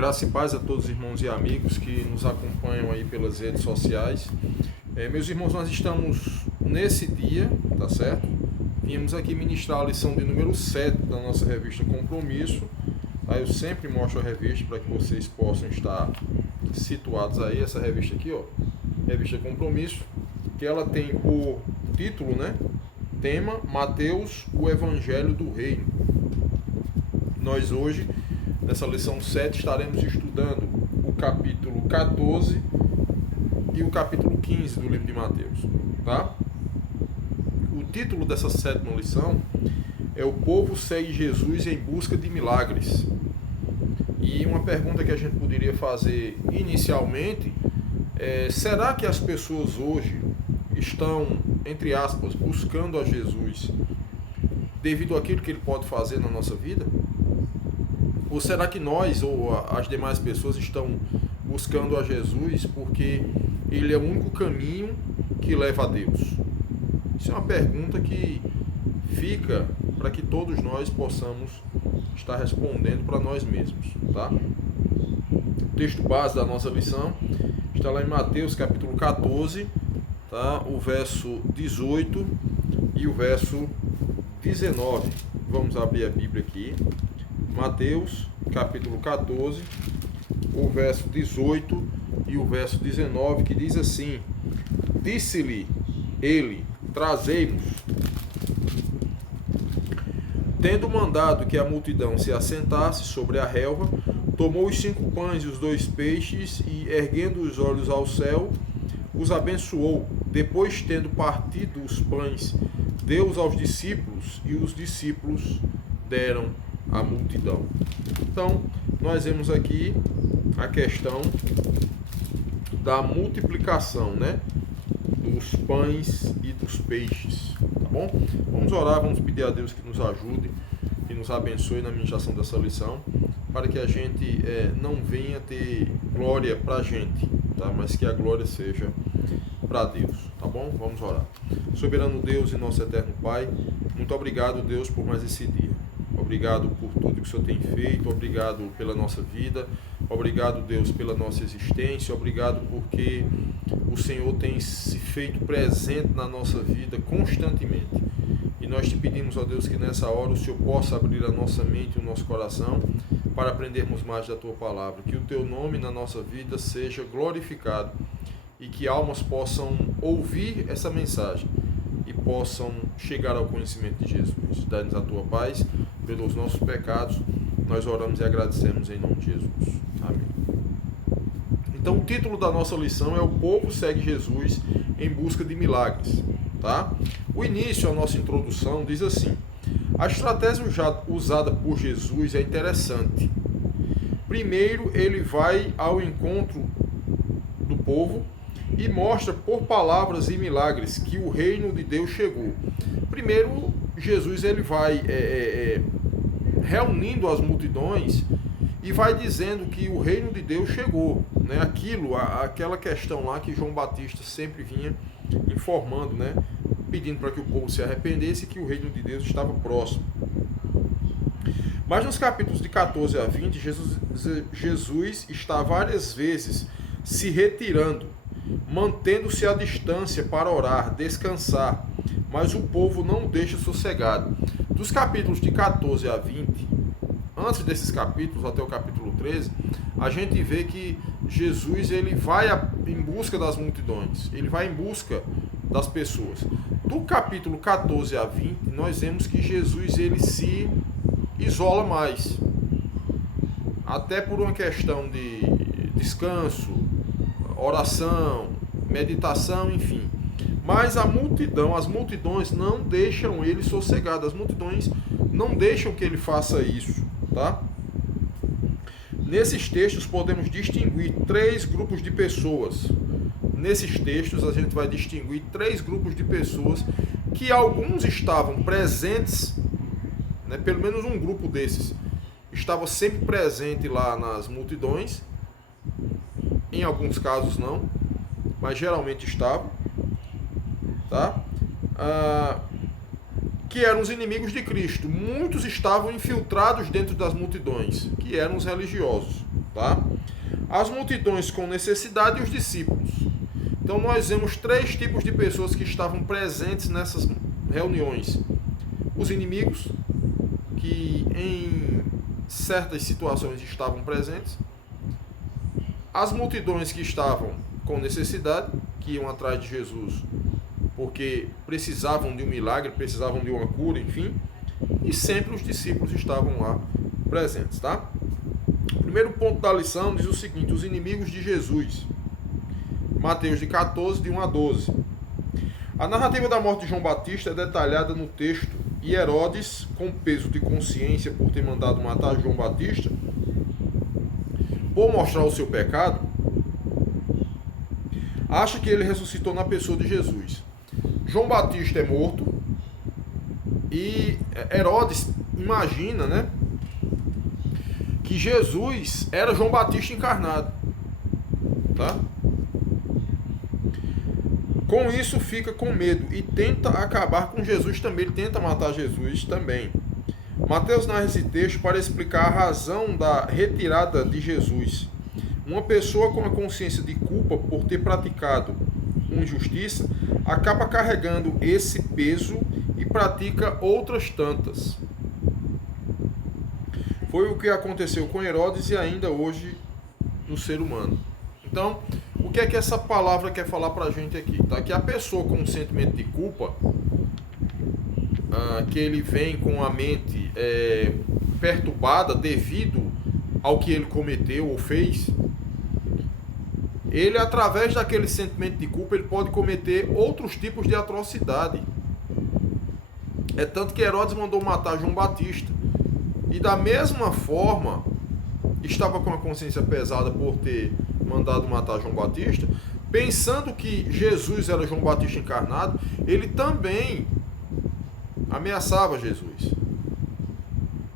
Graça e paz a todos os irmãos e amigos que nos acompanham aí pelas redes sociais. Meus irmãos, nós estamos nesse dia, tá certo? Viemos aqui ministrar a lição de número 7 da nossa revista Compromisso. Aí eu sempre mostro a revista para que vocês possam estar situados aí. Essa revista aqui, ó, revista Compromisso, que ela tem por título, né? Tema: Mateus, o Evangelho do Reino. Nós hoje, nessa lição 7, estaremos estudando o capítulo 14 e o capítulo 15 do livro de Mateus, tá? O título dessa sétima lição é O Povo Segue Jesus em Busca de Milagres. E uma pergunta que a gente poderia fazer inicialmente é: será que as pessoas hoje estão, entre aspas, buscando a Jesus devido àquilo que ele pode fazer na nossa vida? Ou será que nós ou as demais pessoas estão buscando a Jesus porque ele é o único caminho que leva a Deus? Isso é uma pergunta que fica para que todos nós possamos estar respondendo para nós mesmos, tá? O texto base da nossa lição está lá em Mateus capítulo 14, tá? O verso 18 e o verso 19. Vamos abrir a Bíblia aqui. Mateus, capítulo 14, o verso 18 e o verso 19, que diz assim: Disse-lhe ele: Trazei-nos. Tendo mandado que a multidão se assentasse sobre a relva, tomou os 5 pães e os 2 peixes e, erguendo os olhos ao céu, os abençoou. Depois, tendo partido os pães, deu-os aos discípulos, e os discípulos deram à multidão. Então, nós vemos aqui a questão da multiplicação, né, dos pães e dos peixes, tá bom? Vamos orar, vamos pedir a Deus que nos ajude, que nos abençoe na ministração dessa lição, para que a gente não venha ter glória para a gente, tá? Mas que a glória seja para Deus, tá bom? Vamos orar. Soberano Deus e nosso eterno Pai, muito obrigado, Deus, por mais esse dia. Obrigado por tudo que o Senhor tem feito, obrigado pela nossa vida, obrigado, Deus, pela nossa existência, obrigado porque o Senhor tem se feito presente na nossa vida constantemente. E nós te pedimos, ó Deus, que nessa hora o Senhor possa abrir a nossa mente e o nosso coração para aprendermos mais da Tua Palavra, que o Teu nome na nossa vida seja glorificado e que almas possam ouvir essa mensagem e possam chegar ao conhecimento de Jesus. Dá-nos a Tua paz, pelos nossos pecados, nós oramos e agradecemos em nome de Jesus. Amém. Então, o título da nossa lição é O Povo Segue Jesus em Busca de Milagres, tá? O início, a nossa introdução, diz assim: a estratégia usada por Jesus é interessante. Primeiro, ele vai ao encontro do povo e mostra por palavras e milagres que o reino de Deus chegou. Primeiro, Jesus ele vai reunindo as multidões e vai dizendo que o reino de Deus chegou, né? Aquela questão lá que João Batista sempre vinha informando, né? Pedindo para que o povo se arrependesse e que o reino de Deus estava próximo. Mas nos capítulos de 14 a 20, Jesus está várias vezes se retirando, mantendo-se à distância para orar, descansar, mas o povo não o deixa sossegado. Dos capítulos de 14 a 20, antes desses capítulos, até o capítulo 13, a gente vê que Jesus ele vai em busca das multidões, ele vai em busca das pessoas. Do capítulo 14 a 20, nós vemos que Jesus ele se isola mais, até por uma questão de descanso, oração, meditação, enfim. Mas a multidão, as multidões não deixam ele sossegado, as multidões não deixam que ele faça isso, tá? Nesses textos podemos distinguir 3 grupos de pessoas. Nesses textos a gente vai distinguir 3 grupos de pessoas que alguns estavam presentes, né? Pelo menos um grupo desses estava sempre presente lá nas multidões, em alguns casos não, mas geralmente estavam, tá? Que eram os inimigos de Cristo. Muitos estavam infiltrados dentro das multidões, que eram os religiosos, tá? As multidões com necessidade e os discípulos. Então nós vemos três tipos de pessoas que estavam presentes nessas reuniões. Os inimigos, que em certas situações estavam presentes. As multidões que estavam com necessidade, que iam atrás de Jesus porque precisavam de um milagre, precisavam de uma cura, enfim. E sempre os discípulos estavam lá presentes, tá? O primeiro ponto da lição diz o seguinte: os inimigos de Jesus. Mateus de 14, de 1 a 12. A narrativa da morte de João Batista é detalhada no texto, e Herodes, com peso de consciência por ter mandado matar João Batista, por mostrar o seu pecado, acha que ele ressuscitou na pessoa de Jesus. João Batista é morto e Herodes imagina, né, que Jesus era João Batista encarnado, tá? Com isso fica com medo e tenta acabar com Jesus também, ele tenta matar Jesus também. Mateus narra esse texto para explicar a razão da retirada de Jesus. Uma pessoa com a consciência de culpa por ter praticado uma injustiça acaba carregando esse peso e pratica outras tantas. Foi o que aconteceu com Herodes e ainda hoje no ser humano. Então, o que é que essa palavra quer falar pra gente aqui? Tá? Que a pessoa com um sentimento de culpa, que ele vem com a mente perturbada devido ao que ele cometeu ou fez, ele, através daquele sentimento de culpa, ele pode cometer outros tipos de atrocidade. É tanto que Herodes mandou matar João Batista. E da mesma forma, estava com a consciência pesada por ter mandado matar João Batista, pensando que Jesus era João Batista encarnado, ele também ameaçava Jesus.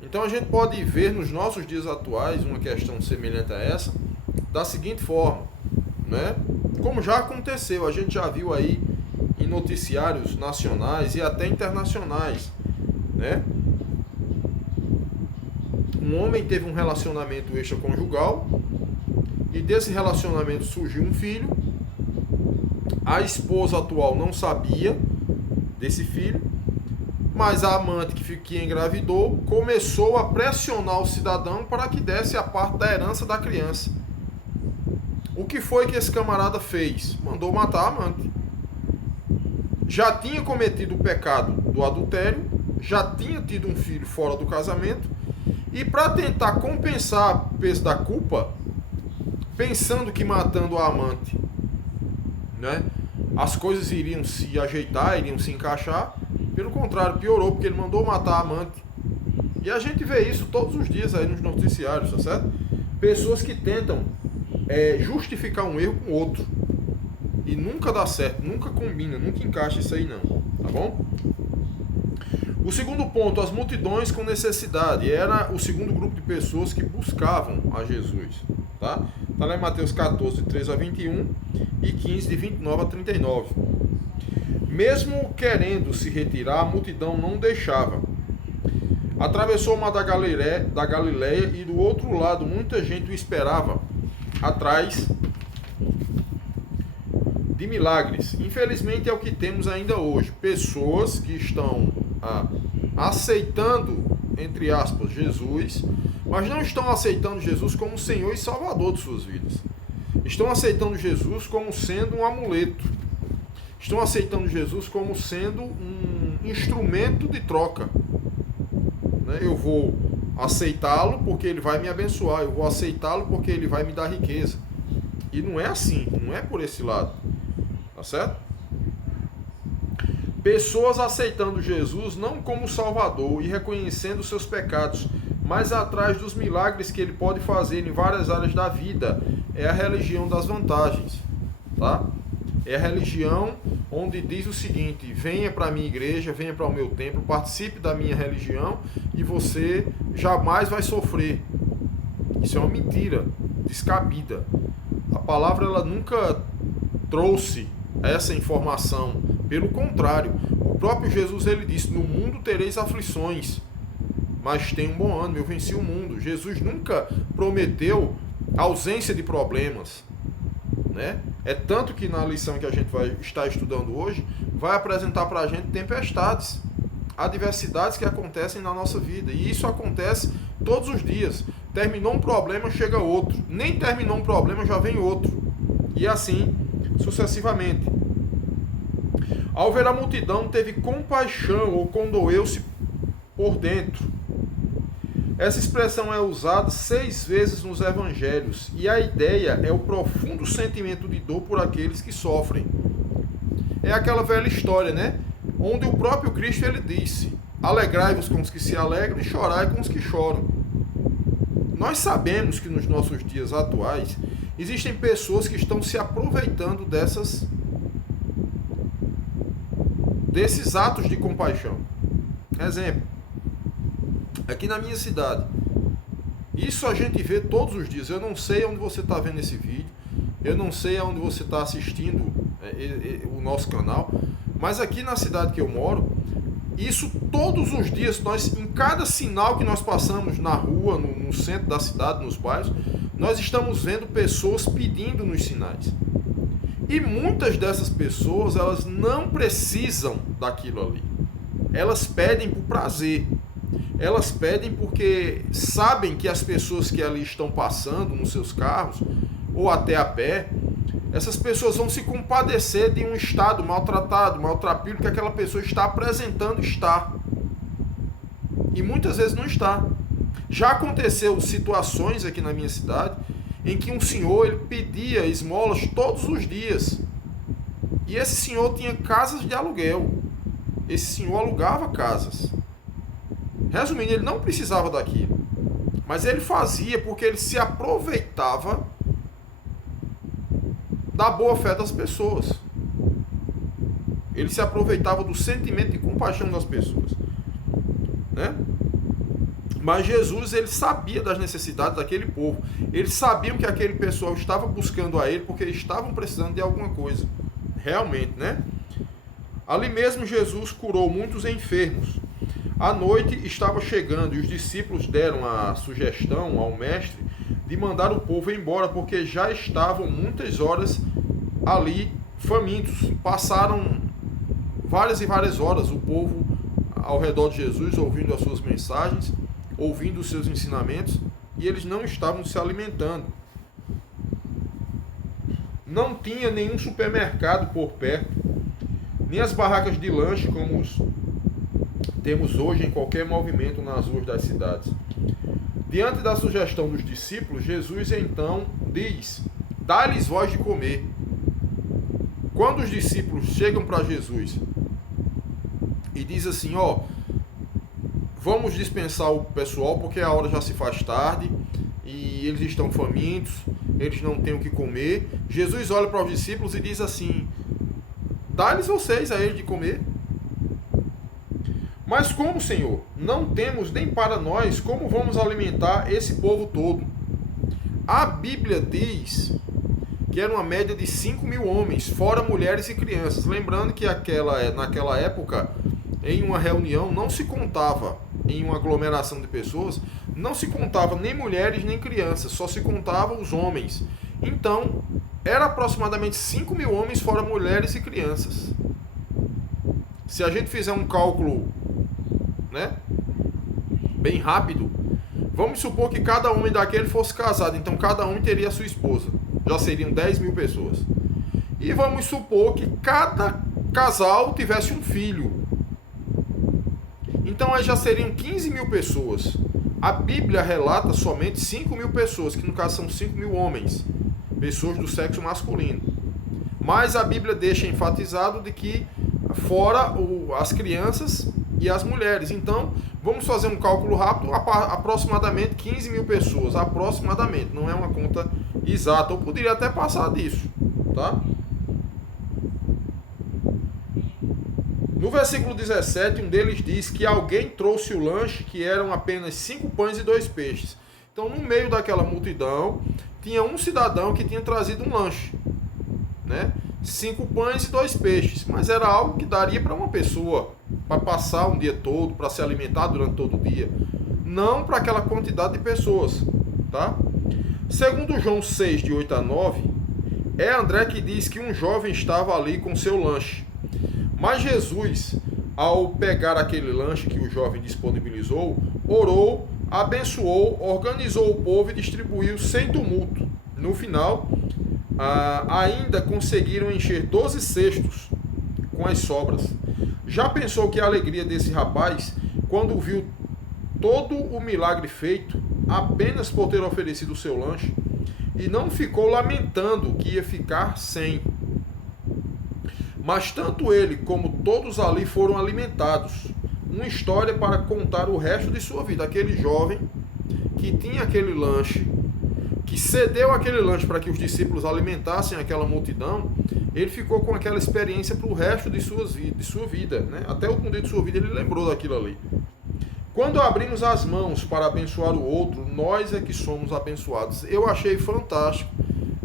Então a gente pode ver nos nossos dias atuais uma questão semelhante a essa, da seguinte forma, né? Como já aconteceu, a gente já viu aí em noticiários nacionais e até internacionais, né? Um homem teve um relacionamento extraconjugal e desse relacionamento surgiu um filho. A esposa atual não sabia desse filho, mas a amante que engravidou começou a pressionar o cidadão para que desse a parte da herança da criança. O que foi que esse camarada fez? Mandou matar a amante. Já tinha cometido o pecado do adultério, já tinha tido um filho fora do casamento, e para tentar compensar o peso da culpa, pensando que matando a amante, né, as coisas iriam se ajeitar, iriam se encaixar, pelo contrário, piorou, porque ele mandou matar a amante. E a gente vê isso todos os dias aí nos noticiários, tá certo? Pessoas que tentam justificar um erro com outro. E nunca dá certo, nunca combina, nunca encaixa isso aí não, tá bom? O segundo ponto, as multidões com necessidade. Era o segundo grupo de pessoas que buscavam a Jesus, tá? Está lá em Mateus 14, de 13 a 21 e 15, de 29 a 39. Mesmo querendo se retirar, a multidão não deixava. Atravessou o mar da Galileia e do outro lado muita gente o esperava, atrás de milagres. Infelizmente é o que temos ainda hoje. Pessoas que estão aceitando, entre aspas, Jesus, mas não estão aceitando Jesus como Senhor e Salvador de suas vidas. Estão aceitando Jesus como sendo um amuleto. Estão aceitando Jesus como sendo um instrumento de troca. Eu vou aceitá-lo porque ele vai me abençoar. Eu vou aceitá-lo porque ele vai me dar riqueza. E não é assim, não é por esse lado. Tá certo? Pessoas aceitando Jesus não como Salvador e reconhecendo seus pecados, mas atrás dos milagres que ele pode fazer em várias áreas da vida. É a religião das vantagens, tá? É a religião onde diz o seguinte: venha para a minha igreja, venha para o meu templo, participe da minha religião e você jamais vai sofrer. Isso é uma mentira descabida. A palavra ela nunca trouxe essa informação. Pelo contrário, o próprio Jesus ele disse: no mundo tereis aflições, mas tem um bom ânimo, eu venci o mundo. Jesus nunca prometeu ausência de problemas, né? É tanto que na lição que a gente vai estar estudando hoje, vai apresentar para a gente tempestades, adversidades que acontecem na nossa vida. E isso acontece todos os dias. Terminou um problema, chega outro. Nem terminou um problema, já vem outro. E assim sucessivamente. Ao ver a multidão, teve compaixão ou condoeu-se por dentro. Essa expressão é usada 6 vezes nos evangelhos e a ideia é o profundo sentimento de dor por aqueles que sofrem. É aquela velha história, né? Onde o próprio Cristo ele disse: alegrai-vos com os que se alegram e chorai com os que choram. Nós sabemos que nos nossos dias atuais existem pessoas que estão se aproveitando desses atos de compaixão. Exemplo, aqui na minha cidade, isso a gente vê todos os dias. Eu não sei onde você está vendo esse vídeo, eu não sei onde você está assistindo o nosso canal, mas aqui na cidade que eu moro, isso todos os dias, em cada sinal que nós passamos na rua, no centro da cidade, nos bairros, nós estamos vendo pessoas pedindo nos sinais. E muitas dessas pessoas, elas não precisam daquilo ali. Elas pedem por prazer. Elas pedem porque sabem que as pessoas que ali estão passando nos seus carros, ou até a pé, essas pessoas vão se compadecer de um estado maltratado, maltrapilho que aquela pessoa está apresentando estar. E muitas vezes não está. Já aconteceu situações aqui na minha cidade em que um senhor ele pedia esmolas todos os dias. E esse senhor tinha casas de aluguel. Esse senhor alugava casas. Resumindo, ele não precisava daquilo. Mas ele fazia porque ele se aproveitava da boa fé das pessoas. Ele se aproveitava do sentimento de compaixão das pessoas, né? Mas Jesus, ele sabia das necessidades daquele povo. Eles sabiam que aquele pessoal estava buscando a ele porque eles estavam precisando de alguma coisa. Realmente, né? Ali mesmo Jesus curou muitos enfermos. A noite estava chegando e os discípulos deram a sugestão ao mestre de mandar o povo embora, porque já estavam muitas horas ali famintos. Passaram várias e várias horas o povo ao redor de Jesus, ouvindo as suas mensagens, ouvindo os seus ensinamentos, e eles não estavam se alimentando. Não tinha nenhum supermercado por perto, nem as barracas de lanche como temos hoje em qualquer movimento nas ruas das cidades. Diante da sugestão dos discípulos, Jesus então diz: dá-lhes vós de comer. Quando os discípulos chegam para Jesus e diz assim: vamos dispensar o pessoal porque a hora já se faz tarde e eles estão famintos, eles não têm o que comer. Jesus olha para os discípulos e diz assim: dá-lhes vocês a eles de comer. Mas como, Senhor, não temos nem para nós, como vamos alimentar esse povo todo? A Bíblia diz que era uma média de 5.000 homens, fora mulheres e crianças. Lembrando que naquela época, em uma reunião, não se contava, em uma aglomeração de pessoas, não se contava nem mulheres nem crianças, só se contava os homens. Então, era aproximadamente 5.000 homens, fora mulheres e crianças. Se a gente fizer um cálculo, né, bem rápido, vamos supor que cada homem daquele fosse casado, então cada homem teria a sua esposa, já seriam 10.000 pessoas. E vamos supor que cada casal tivesse um filho, então aí já seriam 15.000 pessoas. A Bíblia relata somente 5.000 pessoas, que no caso são 5.000 homens, pessoas do sexo masculino. Mas a Bíblia deixa enfatizado de que fora as crianças e as mulheres. Então, vamos fazer um cálculo rápido, aproximadamente 15.000 pessoas, aproximadamente, não é uma conta exata, ou poderia até passar disso, tá? No versículo 17, um deles diz que alguém trouxe o lanche, que eram apenas 5 pães e 2 peixes. Então, no meio daquela multidão, tinha um cidadão que tinha trazido um lanche, né? 5 pães e 2 peixes, mas era algo que daria para uma pessoa, para passar um dia todo, para se alimentar durante todo o dia, não para aquela quantidade de pessoas, tá? Segundo João 6, de 8 a 9, é André que diz que um jovem estava ali com seu lanche. Mas Jesus, ao pegar aquele lanche que o jovem disponibilizou, orou, abençoou, organizou o povo e distribuiu sem tumulto. No final, ainda conseguiram encher 12 cestos com as sobras. Já pensou que a alegria desse rapaz, quando viu todo o milagre feito, apenas por ter oferecido o seu lanche, e não ficou lamentando que ia ficar sem. Mas tanto ele como todos ali foram alimentados. Uma história para contar o resto de sua vida. Aquele jovem que tinha aquele lanche, que cedeu aquele lanche para que os discípulos alimentassem aquela multidão, ele ficou com aquela experiência para o resto de sua vida. Né? Até o último dia de sua vida ele lembrou daquilo ali. Quando abrimos as mãos para abençoar o outro, nós é que somos abençoados. Eu achei fantástico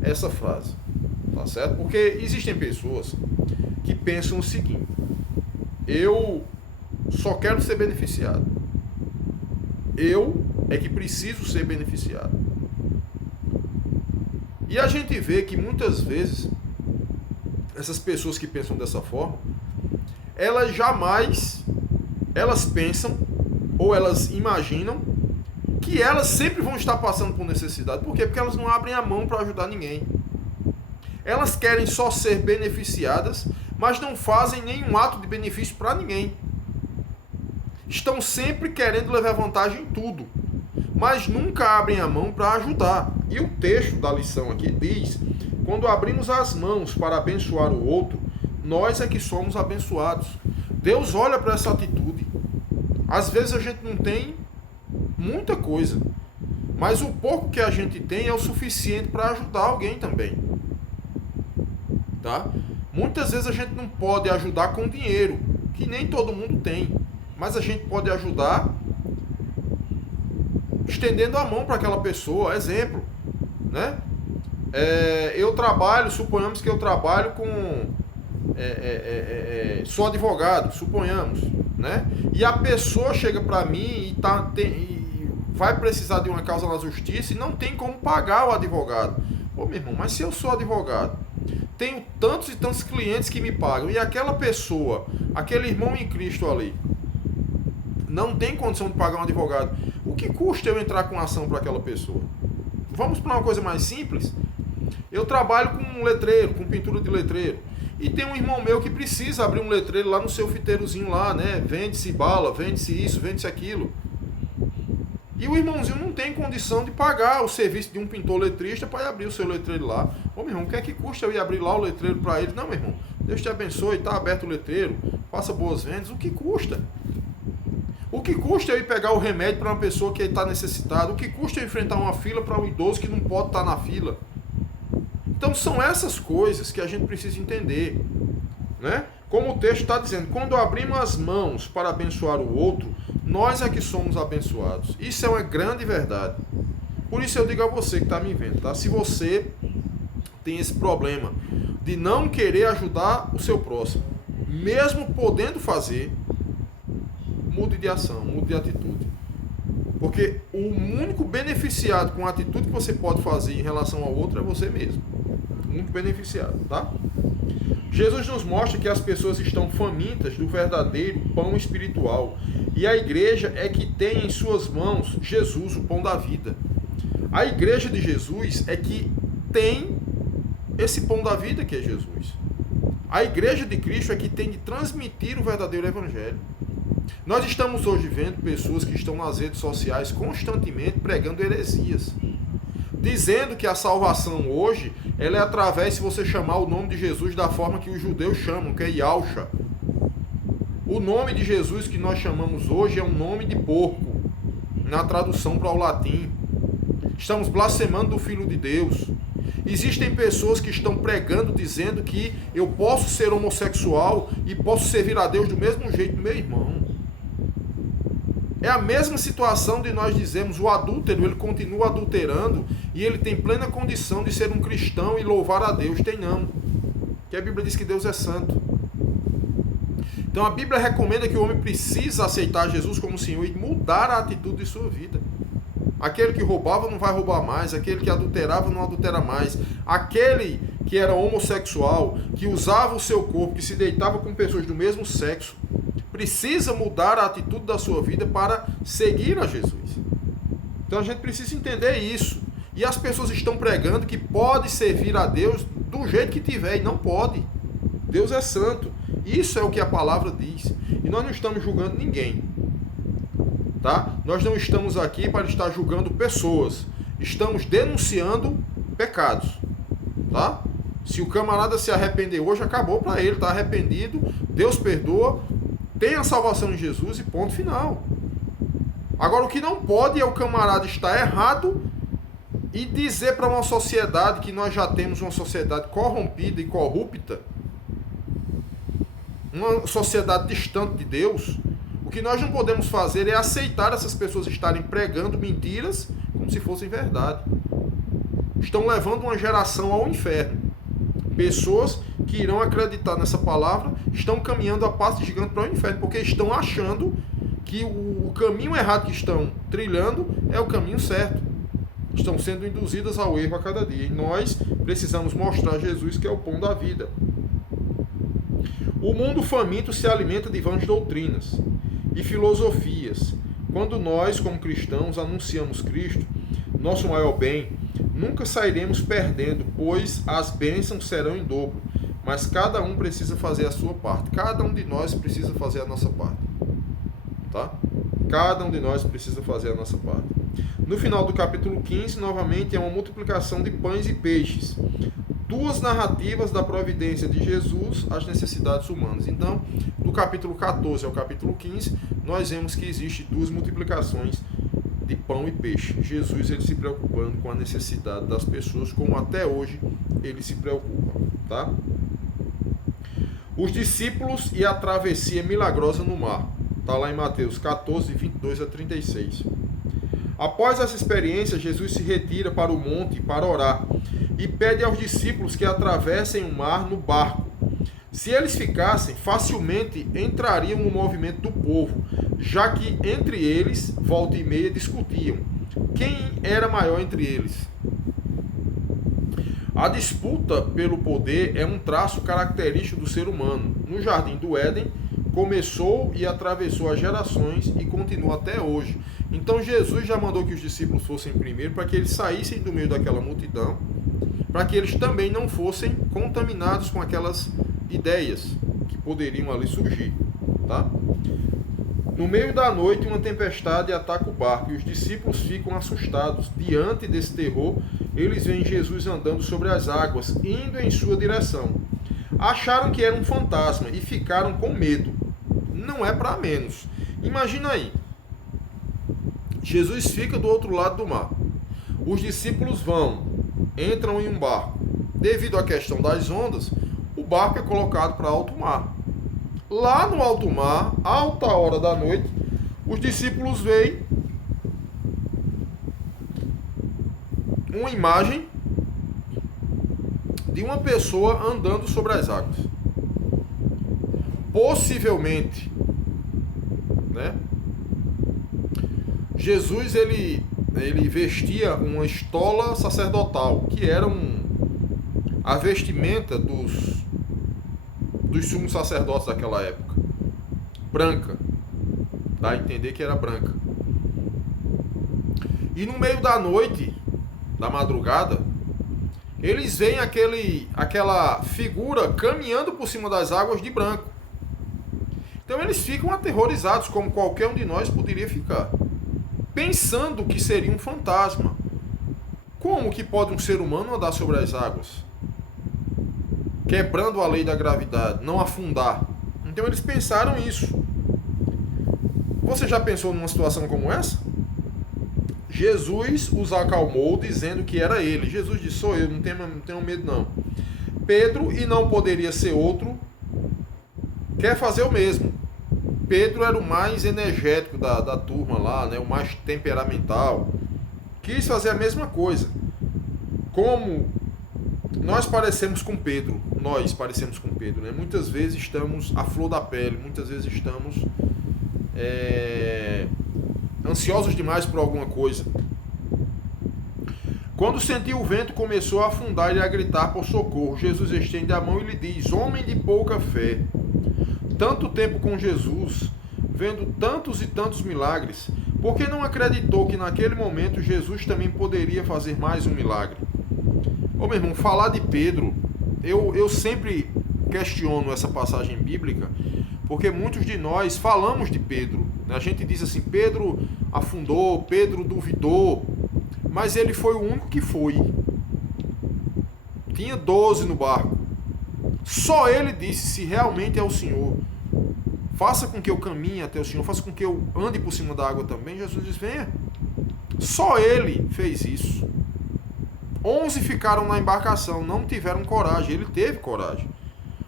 essa frase, tá certo? Porque existem pessoas que pensam o seguinte: eu só quero ser beneficiado. Eu é que preciso ser beneficiado. E a gente vê que muitas vezes essas pessoas que pensam dessa forma, elas pensam ou elas imaginam que elas sempre vão estar passando por necessidade. Por quê? Porque elas não abrem a mão para ajudar ninguém. Elas querem só ser beneficiadas, mas não fazem nenhum ato de benefício para ninguém. Estão sempre querendo levar vantagem em tudo, mas nunca abrem a mão para ajudar. E o texto da lição aqui diz: quando abrimos as mãos para abençoar o outro, nós é que somos abençoados. Deus olha para essa atitude. Às vezes a gente não tem muita coisa, mas o pouco que a gente tem é o suficiente para ajudar alguém também. Tá? Muitas vezes a gente não pode ajudar com dinheiro, que nem todo mundo tem, mas a gente pode ajudar estendendo a mão para aquela pessoa. Exemplo, né? Suponhamos que eu trabalho com... sou advogado, suponhamos, né? E a pessoa chega para mim e vai precisar de uma causa na justiça e não tem como pagar o advogado. Pô, meu irmão, mas se eu sou advogado, tenho tantos e tantos clientes que me pagam, e aquela pessoa, aquele irmão em Cristo ali, não tem condição de pagar um advogado, o que custa eu entrar com ação para aquela pessoa? Vamos para uma coisa mais simples. Eu trabalho com letreiro, com pintura de letreiro, e tem um irmão meu que precisa abrir um letreiro lá no seu fiteirozinho lá, né? Vende-se bala, vende-se isso, vende-se aquilo. E o irmãozinho não tem condição de pagar o serviço de um pintor letrista para abrir o seu letreiro lá. Ô, meu irmão, o que é que custa eu ir abrir lá o letreiro para ele? Não, meu irmão, Deus te abençoe, está aberto o letreiro, faça boas vendas. O que custa? O que custa eu ir pegar o remédio para uma pessoa que está necessitada? O que custa eu enfrentar uma fila para um idoso que não pode estar na fila? Então são essas coisas que a gente precisa entender, né? Como o texto está dizendo, quando abrimos as mãos para abençoar o outro, nós é que somos abençoados. Isso é uma grande verdade. Por isso eu digo a você que está me vendo, tá? Se você tem esse problema de não querer ajudar o seu próximo, mesmo podendo fazer, mude de ação, mude de atitude. Porque o único beneficiado com a atitude que você pode fazer em relação ao outro é você mesmo. O único beneficiado, tá? Jesus nos mostra que as pessoas estão famintas do verdadeiro pão espiritual. E a igreja é que tem em suas mãos Jesus, o pão da vida. A igreja de Jesus é que tem esse pão da vida que é Jesus. A igreja de Cristo é que tem de transmitir o verdadeiro evangelho. Nós estamos hoje vendo pessoas que estão nas redes sociais constantemente pregando heresias, dizendo que a salvação hoje ela é através, se você chamar o nome de Jesus da forma que os judeus chamam, que é Yahusha. O nome de Jesus que nós chamamos hoje é um nome de porco, na tradução para o latim. Estamos blasfemando do Filho de Deus. Existem pessoas que estão pregando, dizendo que eu posso ser homossexual e posso servir a Deus do mesmo jeito, meu irmão. É a mesma situação de nós dizemos, o adúltero, ele continua adulterando e ele tem plena condição de ser um cristão e louvar a Deus. Tem não. Porque a Bíblia diz que Deus é santo. Então a Bíblia recomenda que o homem precisa aceitar Jesus como Senhor e mudar a atitude de sua vida. Aquele que roubava não vai roubar mais, aquele que adulterava não adultera mais, aquele que era homossexual, que usava o seu corpo, que se deitava com pessoas do mesmo sexo, precisa mudar a atitude da sua vida para seguir a Jesus. Então a gente precisa entender isso. E as pessoas estão pregando que pode servir a Deus do jeito que tiver, e não pode. Deus é santo. Isso é o que a palavra diz. E nós não estamos julgando ninguém. Tá? Nós não estamos aqui para estar julgando pessoas. Estamos denunciando pecados. Tá? Se o camarada se arrepender hoje, acabou para ele. Está arrependido, Deus perdoa, tem a salvação em Jesus e ponto final. Agora, o que não pode é o camarada estar errado e dizer para uma sociedade que nós já temos uma sociedade corrompida e corrupta, uma sociedade distante de Deus. O que nós não podemos fazer é aceitar essas pessoas estarem pregando mentiras como se fossem verdade. Estão levando uma geração ao inferno. Pessoas que irão acreditar nessa palavra estão caminhando a passo gigante para o inferno, porque estão achando que o caminho errado que estão trilhando é o caminho certo. Estão sendo induzidas ao erro a cada dia. E nós precisamos mostrar a Jesus que é o pão da vida. O mundo faminto se alimenta de vãs doutrinas e filosofias. Quando nós, como cristãos, anunciamos Cristo, nosso maior bem, nunca sairemos perdendo, pois as bênçãos serão em dobro. Mas cada um precisa fazer a sua parte. Cada um de nós precisa fazer a nossa parte. Tá? Cada um de nós precisa fazer a nossa parte. No final do capítulo 15, novamente, é uma multiplicação de pães e peixes. Duas narrativas da providência de Jesus às necessidades humanas. Então, do capítulo 14 ao capítulo 15, nós vemos que existe duas multiplicações de pão e peixe. Jesus, ele se preocupando com a necessidade das pessoas, como até hoje ele se preocupa. Tá? Os discípulos e a travessia milagrosa no mar. Está lá em Mateus 14, 22 a 36. Após essa experiência, Jesus se retira para o monte para orar e pede aos discípulos que atravessem o mar no barco. Se eles ficassem, facilmente entrariam no movimento do povo, já que entre eles, volta e meia, discutiam quem era maior entre eles. A disputa pelo poder é um traço característico do ser humano. No Jardim do Éden, começou e atravessou as gerações e continua até hoje. Então Jesus já mandou que os discípulos fossem primeiro para que eles saíssem do meio daquela multidão, para que eles também não fossem contaminados com aquelas ideias que poderiam ali surgir. Tá? No meio da noite, uma tempestade ataca o barco e os discípulos ficam assustados. Diante desse terror, eles veem Jesus andando sobre as águas, indo em sua direção. Acharam que era um fantasma e ficaram com medo. Não é para menos. Imagina aí. Jesus fica do outro lado do mar. Os discípulos entram em um barco. Devido à questão das ondas, o barco é colocado para alto mar. Lá no alto mar, alta hora da noite, os discípulos veem uma imagem de uma pessoa andando sobre as águas. Possivelmente, né? Jesus ele vestia uma estola sacerdotal, que era a vestimenta dos sumos sacerdotes daquela época. Branca. Dá a entender que era branca. E no meio da noite, da madrugada, eles veem aquela figura caminhando por cima das águas de branco. Então eles ficam aterrorizados, como qualquer um de nós poderia ficar, pensando que seria um fantasma. Como que pode um ser humano andar sobre as águas? Quebrando a lei da gravidade, não afundar. Então eles pensaram isso. Você já pensou numa situação como essa? Jesus os acalmou dizendo que era ele. Jesus disse, sou eu, não tenho medo não. Pedro, e não poderia ser outro, quer fazer o mesmo. Pedro era o mais energético da turma lá, né? O mais temperamental. Quis fazer a mesma coisa. Como nós parecemos com Pedro, né? Muitas vezes estamos à flor da pele, muitas vezes estamos ansiosos demais por alguma coisa. Quando sentiu o vento, começou a afundar e a gritar por socorro. Jesus estende a mão e lhe diz: homem de pouca fé. Tanto tempo com Jesus, vendo tantos e tantos milagres, por que não acreditou que naquele momento Jesus também poderia fazer mais um milagre? Ô meu irmão, falar de Pedro, eu sempre questiono essa passagem bíblica, porque muitos de nós falamos de Pedro. A gente diz assim, Pedro afundou, Pedro duvidou, mas ele foi o único que foi. Tinha 12 no barco. Só ele disse, se realmente é o Senhor, faça com que eu caminhe até o Senhor, faça com que eu ande por cima da água também. Jesus diz, venha. Só ele fez isso. 11 ficaram na embarcação, não tiveram coragem. Ele teve coragem.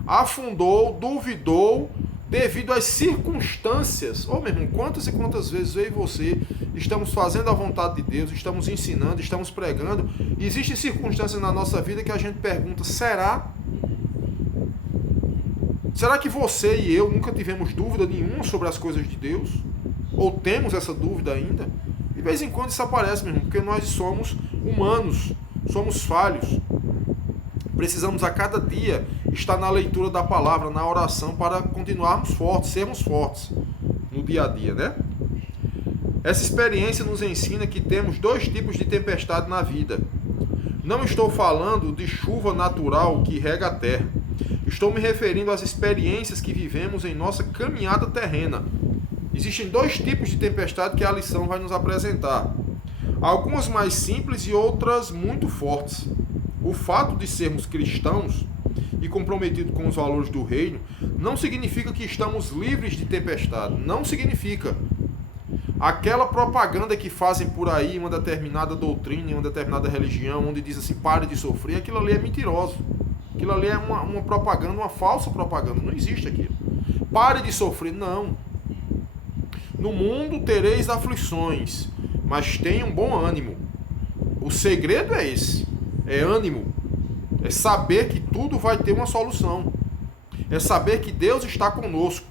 Afundou, duvidou, devido às circunstâncias. Ô meu irmão, quantas e quantas vezes eu e você estamos fazendo a vontade de Deus, estamos ensinando, estamos pregando, e existem circunstâncias na nossa vida que a gente pergunta, será? Será que você e eu nunca tivemos dúvida nenhuma sobre as coisas de Deus? Ou temos essa dúvida ainda? De vez em quando isso aparece, meu irmão, porque nós somos humanos, somos falhos. Precisamos a cada dia estar na leitura da palavra, na oração, para continuarmos fortes, sermos fortes no dia a dia, né? Essa experiência nos ensina que temos dois tipos de tempestade na vida. Não estou falando de chuva natural que rega a terra. Estou me referindo às experiências que vivemos em nossa caminhada terrena. Existem dois tipos de tempestade que a lição vai nos apresentar. Algumas mais simples e outras muito fortes. O fato de sermos cristãos e comprometidos com os valores do reino não significa que estamos livres de tempestade. Não significa. Aquela propaganda que fazem por aí, uma determinada doutrina, em uma determinada religião, onde diz assim, pare de sofrer, aquilo ali é mentiroso. Aquilo ali é uma propaganda, uma falsa propaganda. Não existe aquilo. Pare de sofrer. Não. No mundo tereis aflições, mas tenham bom ânimo. O segredo é esse. É ânimo. É saber que tudo vai ter uma solução. É saber que Deus está conosco.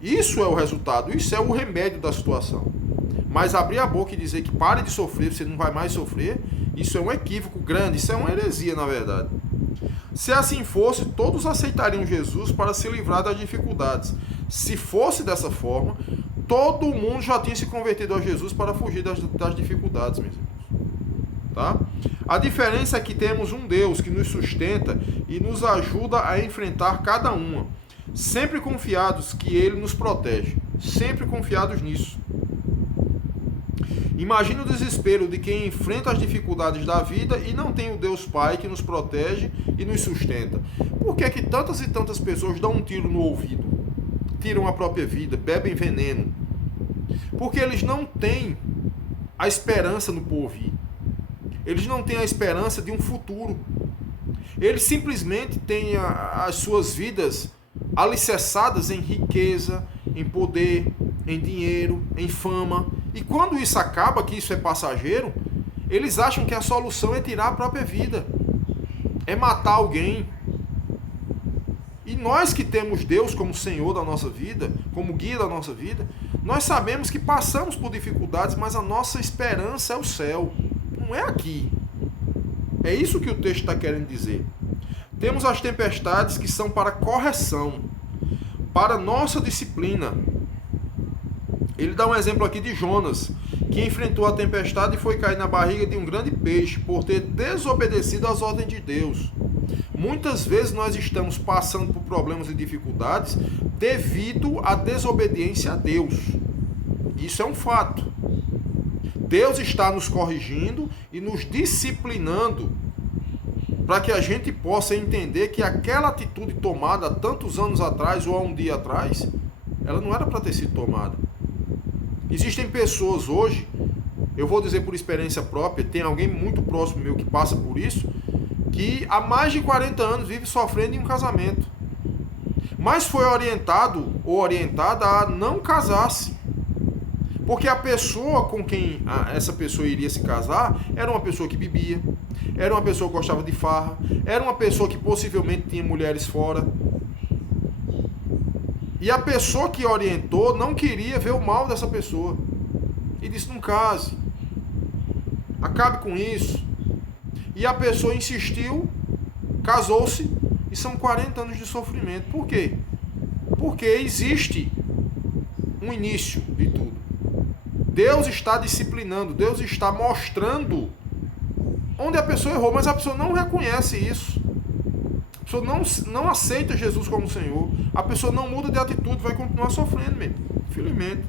Isso é o resultado. Isso é o remédio da situação. Mas abrir a boca e dizer que pare de sofrer, você não vai mais sofrer, isso é um equívoco grande. Isso é uma heresia, na verdade. Se assim fosse, todos aceitariam Jesus para se livrar das dificuldades. Se fosse dessa forma, todo mundo já tinha se convertido a Jesus para fugir das dificuldades, meus irmãos. Tá? A diferença é que temos um Deus que nos sustenta e nos ajuda a enfrentar cada uma, sempre confiados que Ele nos protege, sempre confiados nisso. Imagine o desespero de quem enfrenta as dificuldades da vida e não tem o Deus Pai que nos protege e nos sustenta. Por que é que tantas e tantas pessoas dão um tiro no ouvido, tiram a própria vida, bebem veneno? Porque eles não têm a esperança no porvir. Eles não têm a esperança de um futuro. Eles simplesmente têm as suas vidas alicerçadas em riqueza, em poder, em dinheiro, em fama. E quando isso acaba, que isso é passageiro, eles acham que a solução é tirar a própria vida, é matar alguém. E nós que temos Deus como Senhor da nossa vida, como guia da nossa vida, nós sabemos que passamos por dificuldades, mas a nossa esperança é o céu, não é aqui. É isso que o texto está querendo dizer. Temos as tempestades que são para correção, para nossa disciplina. Ele dá um exemplo aqui de Jonas, que enfrentou a tempestade e foi cair na barriga de um grande peixe por ter desobedecido às ordens de Deus. Muitas vezes nós estamos passando por problemas e dificuldades devido à desobediência a Deus. Isso é um fato. Deus está nos corrigindo e nos disciplinando para que a gente possa entender que aquela atitude tomada há tantos anos atrás ou há um dia atrás, ela não era para ter sido tomada. Existem pessoas hoje, eu vou dizer por experiência própria, tem alguém muito próximo meu que passa por isso, que há mais de 40 anos vive sofrendo em um casamento. Mas foi orientado ou orientada a não casar-se. Porque a pessoa com quem essa pessoa iria se casar era uma pessoa que bebia, era uma pessoa que gostava de farra, era uma pessoa que possivelmente tinha mulheres fora. E a pessoa que orientou não queria ver o mal dessa pessoa. E disse, não case. Acabe com isso. e a pessoa insistiu, casou-se, e são 40 anos de sofrimento. Por quê? Porque existe um início de tudo. Deus está disciplinando, Deus está mostrando onde a pessoa errou, mas a pessoa não reconhece isso. A pessoa não aceita Jesus como Senhor. A pessoa não muda de atitude, vai continuar sofrendo mesmo, infelizmente.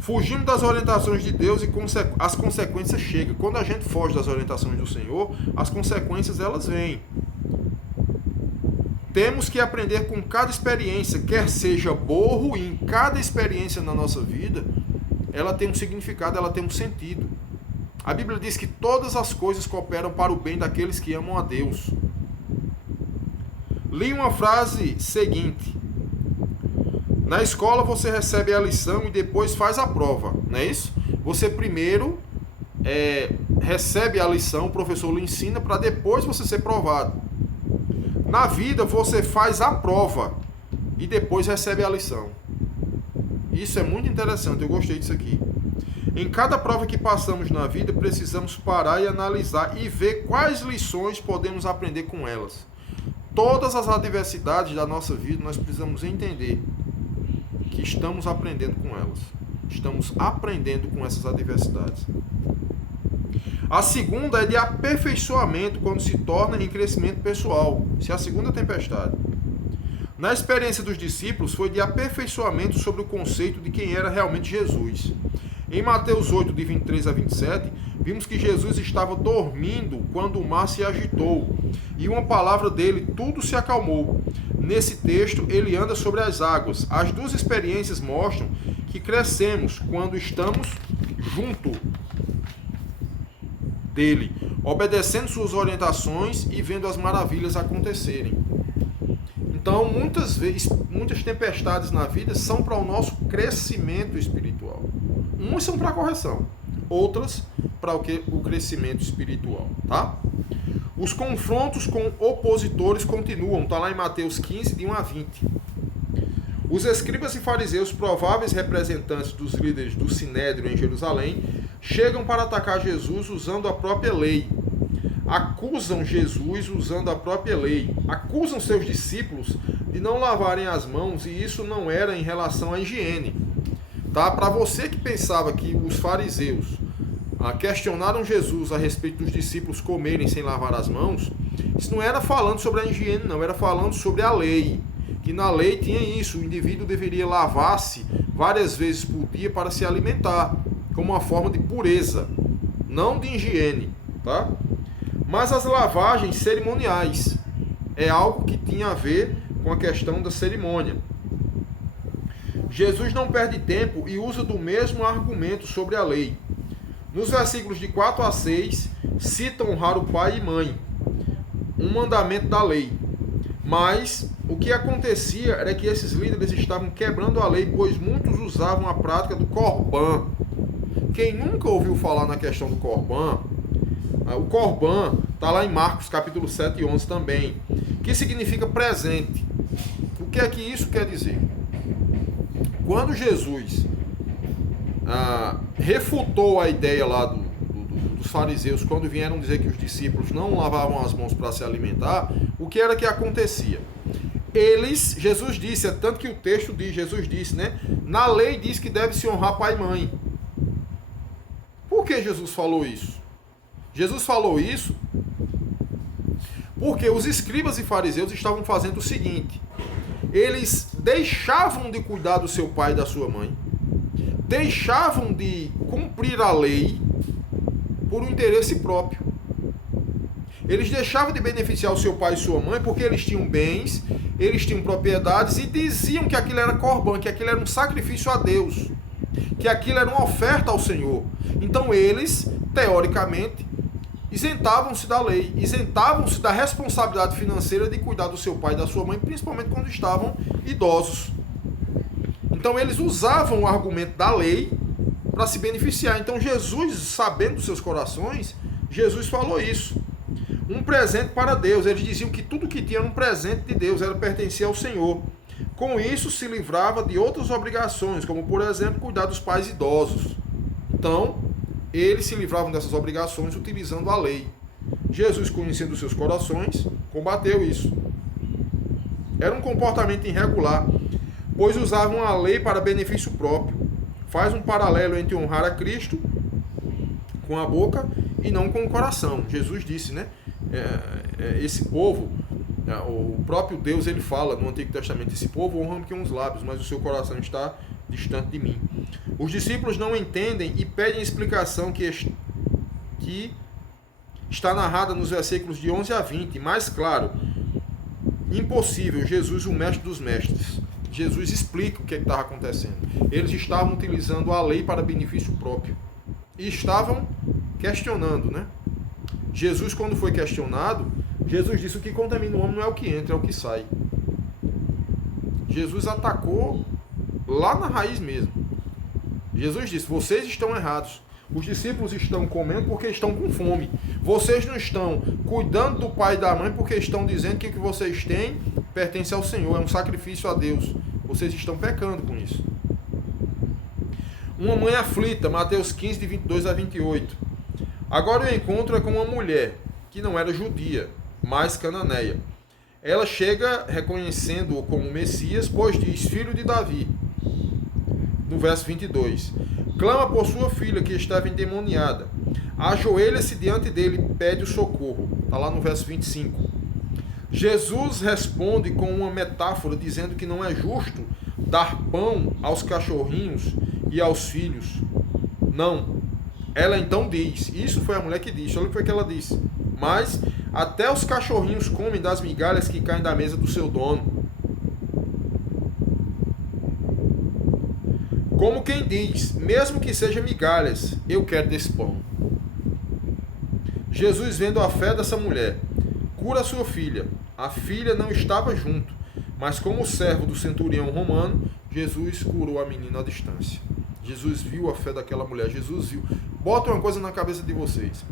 Fugindo das orientações de Deus e as consequências chegam. Quando a gente foge das orientações do Senhor, as consequências elas vêm. Temos que aprender com cada experiência, quer seja boa ou ruim. Cada experiência na nossa vida, ela tem um significado, ela tem um sentido. A Bíblia diz que todas as coisas cooperam para o bem daqueles que amam a Deus. Li uma frase seguinte: na escola você recebe a lição e depois faz a prova, não é isso? Você primeiro recebe a lição, o professor lhe ensina para depois você ser provado. Na vida você faz a prova e depois recebe a lição. Isso é muito interessante, eu gostei disso aqui. Em cada prova que passamos na vida, precisamos parar e analisar e ver quais lições podemos aprender com elas. Todas as adversidades da nossa vida, nós precisamos entender que estamos aprendendo com elas. Estamos aprendendo com essas adversidades. A segunda é de aperfeiçoamento, quando se torna em crescimento pessoal. Isso é a segunda tempestade. Na experiência dos discípulos, foi de aperfeiçoamento sobre o conceito de quem era realmente Jesus. Em Mateus 8, de 23 a 27, vimos que Jesus estava dormindo quando o mar se agitou, e uma palavra dele, tudo se acalmou. Nesse texto, ele anda sobre as águas. As duas experiências mostram que crescemos quando estamos junto dele, obedecendo suas orientações e vendo as maravilhas acontecerem. Então, muitas tempestades na vida são para o nosso crescimento espiritual. Umas são para a correção, outras para o crescimento espiritual, tá? Os confrontos com opositores continuam, está lá em Mateus 15, de 1 a 20. Os escribas e fariseus, prováveis representantes dos líderes do Sinédrio em Jerusalém, chegam para atacar Jesus usando a própria lei. Acusam Jesus usando a própria lei. Acusam seus discípulos de não lavarem as mãos, e isso não era em relação à higiene. Tá? Para você que pensava que os fariseus questionaram Jesus a respeito dos discípulos comerem sem lavar as mãos, isso não era falando sobre a higiene, não, era falando sobre a lei. Que na lei tinha isso, o indivíduo deveria lavar-se várias vezes por dia para se alimentar, como uma forma de pureza, não de higiene, tá? Mas as lavagens cerimoniais é algo que tinha a ver com a questão da cerimônia. Jesus não perde tempo e usa do mesmo argumento sobre a lei. Nos versículos de 4 a 6, cita honrar o pai e mãe, um mandamento da lei. Mas o que acontecia era que esses líderes estavam quebrando a lei, pois muitos usavam a prática do Corban. Quem nunca ouviu falar na questão do Corban, o Corban está lá em Marcos capítulo 7 e 11 também, que significa presente. O que é que isso quer dizer? Quando Jesus refutou a ideia lá dos fariseus, quando vieram dizer que os discípulos não lavavam as mãos para se alimentar, o que era que acontecia? Jesus disse, é tanto que o texto diz, Jesus disse, né? Na lei diz que deve se honrar pai e mãe. Por que Jesus falou isso? Jesus falou isso porque os escribas e fariseus estavam fazendo o seguinte: eles deixavam de cuidar do seu pai e da sua mãe, deixavam de cumprir a lei por um interesse próprio. Eles deixavam de beneficiar o seu pai e sua mãe porque eles tinham bens, eles tinham propriedades e diziam que aquilo era corban, que aquilo era um sacrifício a Deus, que aquilo era uma oferta ao Senhor. Então eles, teoricamente, isentavam-se da lei, isentavam-se da responsabilidade financeira de cuidar do seu pai e da sua mãe, principalmente quando estavam idosos. Então eles usavam o argumento da lei para se beneficiar. Então Jesus, sabendo dos seus corações, Jesus falou isso. Um presente para Deus. Eles diziam que tudo que tinha era um presente de Deus, era pertencia ao Senhor. Com isso se livrava de outras obrigações, como por exemplo cuidar dos pais idosos. Então, eles se livravam dessas obrigações utilizando a lei. Jesus, conhecendo os seus corações, combateu isso. Era um comportamento irregular, pois usavam a lei para benefício próprio. Faz um paralelo entre honrar a Cristo com a boca e não com o coração. Jesus disse, né? Esse povo, o próprio Deus, ele fala no Antigo Testamento, esse povo honra-me com os lábios, mas o seu coração está distante de mim. Os discípulos não entendem e pedem explicação que está narrada nos versículos de 11 a 20, mas claro, impossível, Jesus, o mestre dos mestres. Jesus explica o que estava acontecendo. Eles estavam utilizando a lei para benefício próprio. E estavam questionando, né? Jesus, quando foi questionado, Jesus disse: o que contamina o homem não é o que entra, é o que sai. Jesus atacou lá na raiz mesmo. Jesus disse: vocês estão errados. Os discípulos estão comendo porque estão com fome. Vocês não estão cuidando do pai e da mãe porque estão dizendo que o que vocês têm pertence ao Senhor, é um sacrifício a Deus. Vocês estão pecando com isso. Uma mãe aflita, Mateus 15, de 22 a 28. Agora o encontro é com uma mulher que não era judia, mas cananeia. Ela chega reconhecendo-o como Messias, pois diz: filho de Davi. No verso 22. Clama por sua filha que estava endemoniada. Ajoelha-se diante dele e pede o socorro. Está lá no verso 25. Jesus responde com uma metáfora dizendo que não é justo dar pão aos cachorrinhos e aos filhos. Não. Ela então diz, isso foi a mulher que disse, olha o que foi que ela disse: mas até os cachorrinhos comem das migalhas que caem da mesa do seu dono. Como quem diz, mesmo que seja migalhas, eu quero desse pão. Jesus, vendo a fé dessa mulher, cura sua filha. A filha não estava junto, mas como servo do centurião romano, Jesus curou a menina à distância. Jesus viu a fé daquela mulher, Jesus viu. Bota uma coisa na cabeça de vocês.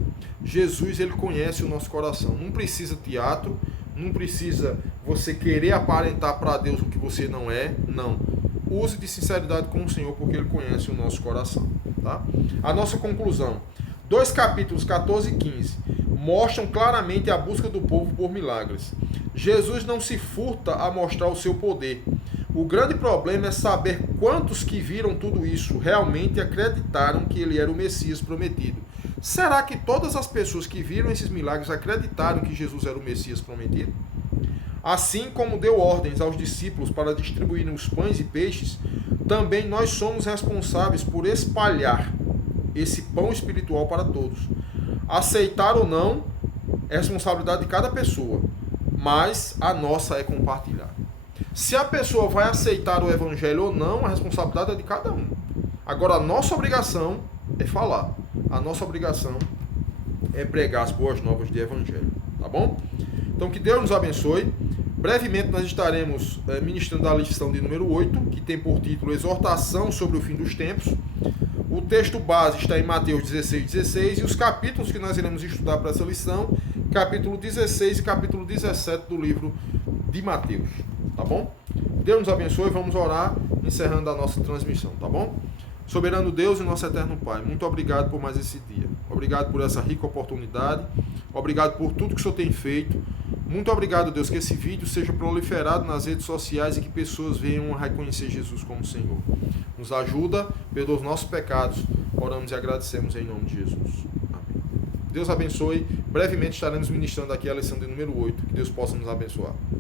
Jesus, ele conhece o nosso coração. Não precisa teatro, não precisa você querer aparentar para Deus o que você não é, não. Use de sinceridade com o Senhor, porque ele conhece o nosso coração. Tá? A nossa conclusão. 2 capítulos 14 e 15 mostram claramente a busca do povo por milagres. Jesus não se furta a mostrar o seu poder. O grande problema é saber quantos que viram tudo isso realmente acreditaram que ele era o Messias prometido. Será que todas as pessoas que viram esses milagres acreditaram que Jesus era o Messias prometido? Assim como deu ordens aos discípulos para distribuírem os pães e peixes, também nós somos responsáveis por espalhar esse pão espiritual para todos. Aceitar ou não é responsabilidade de cada pessoa, mas a nossa é compartilhar. Se a pessoa vai aceitar o evangelho ou não, a responsabilidade é de cada um. Agora, a nossa obrigação é falar. A nossa obrigação é pregar as boas novas de evangelho. Tá bom? Então, que Deus nos abençoe. Brevemente, nós estaremos ministrando a lição de número 8, que tem por título Exortação sobre o fim dos tempos. O texto base está em Mateus 16:16 e os capítulos que nós iremos estudar para essa lição, capítulo 16 e capítulo 17 do livro de Mateus. Tá bom? Deus nos abençoe, vamos orar, encerrando a nossa transmissão, tá bom? Soberano Deus e nosso eterno Pai, muito obrigado por mais esse dia. Obrigado por essa rica oportunidade. Obrigado por tudo que o Senhor tem feito. Muito obrigado, Deus, que esse vídeo seja proliferado nas redes sociais e que pessoas venham a reconhecer Jesus como Senhor. Nos ajuda, perdoa os nossos pecados. Oramos e agradecemos em nome de Jesus. Amém. Deus abençoe. Brevemente estaremos ministrando aqui a lição de número 8. Que Deus possa nos abençoar.